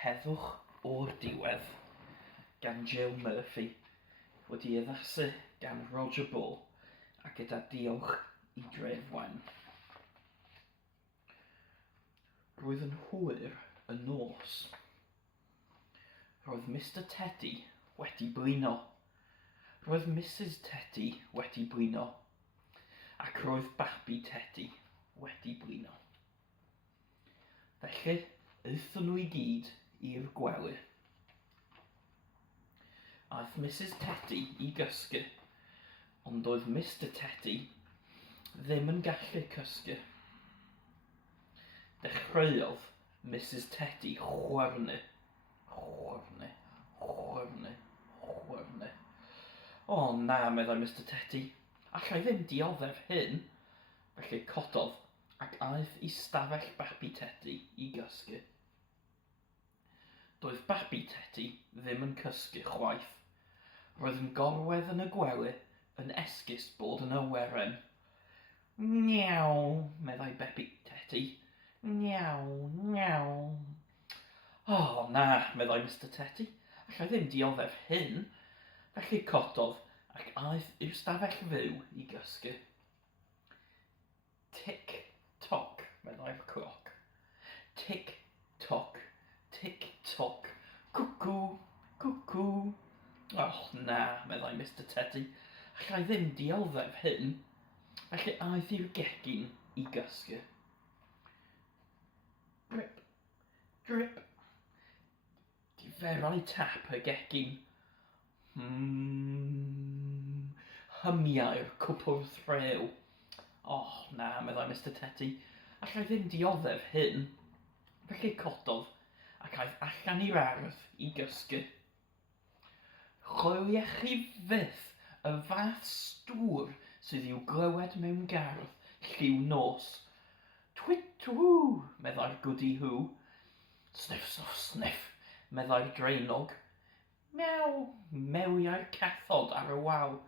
Heddwch O'r Diwedd gan Jill Murphy, wedi'i addasu gan Roger Boore a gyda Diolch i Dref Wen. Roedd yn hwyr y nos. Roedd Mr Teddy wedi blino. Roedd Mrs Teddy wedi blino. Ac roedd babi Teddy wedi blino. Felly, aethon nhw I gyd i'r gwely. Aeth Mrs Teddy I gysgu, ond oedd Mr Teddy ddim yn gallu cysgu. Dechreuodd Mrs Teddy chwyrnu. O na, meddai Mr Teddy, allai ddim dioddef hyn. Felly cododd ac aeth I stafell babi Teddy I gysgu. Doedd babi Teddy ddim yn cysgu chwaith. Roedd yn gorwedd yn y gwely yn esgus bod yn aweren. Niaw, meddai babi Teddy. Niaw. O na, meddai Mr Teddy, allai ddim dioddef hyn. Felly cododd ac aeth i'r stafell fyw I gysgu. Tic-toc, meddai'r cloc. Tic-toc, tic-toc, cwcw. Oh na, meddai Mr Teddy, allai ddim dioddef hyn. Felly aeth i'r gegin I gysgu. Drip, drip. Diferai tap y gegin. Hymiau'r cwpl threw. Oh na, meddai Mr Teddy, allai ddim dioddef hyn. Felly cododd ac aeth allan i'r ardd I gysgu. Chwiliech chi fyth y fath stŵr sydd i'w glywed mewn gardd lliw nos. Twit-tww, meddai'r goody hw. Sniff, sniff, sniff, meddai'r dreinog. Mew, mewiau'r cathod ar y waw.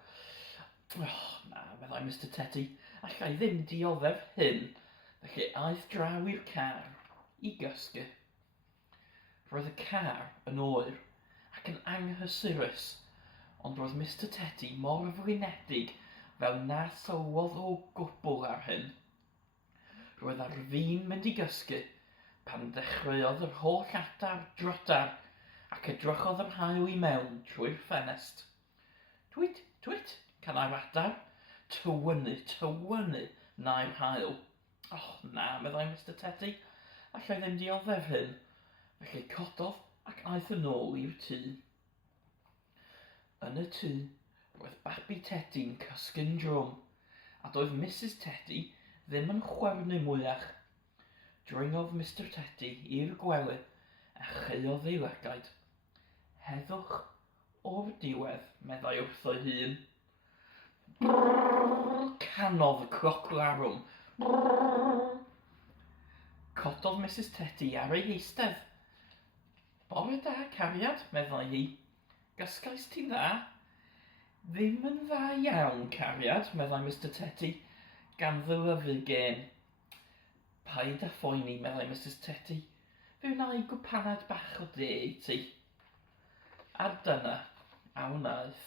Oh na, meddai Mr Teddy, allai ddim dioddef hyn. Felly aeth draw i'r car I gysgu. Roedd y car yn oer ac yn anghysurus, ond roedd Mr Teddy mor flinedig fel na sylwodd o gwbl ar hyn. Roedd ar fin mynd I gysgu pan dechreuodd yr holl adar drodar ac edrychodd yr haul I mewn trwy'r ffenest. Twit, twit, canai'r adar. Tywynu, na'r haul. Oh na, meddai Mr Teddy, allai ddim dioddef hyn. Felly cododd ac aeth yn ôl i'r tŷ. Yn y tŷ, roedd babi Teddy'n cysgu'n drwm, a doedd Mrs Teddy ddim yn chwyrnu mwyach. Dringodd Mr Teddy i'r gwely a chaeodd ei lygaid. Heddwch o'r diwedd, meddai wrth ei hun. Brrrr, canodd y cloc larwm. Brrrr. Cododd Mrs Teddy ar ei eistedd. Bore da, cariad, meddai hi. Gysgais ti'n dda? Ddim yn dda iawn, cariad, meddai Mr Teddy, gan ddylyfu gen. Paid â phoeni, meddai Mrs Teddy. Fe wna I gwpaned bach o de I ti. A dyna, a wnaeth.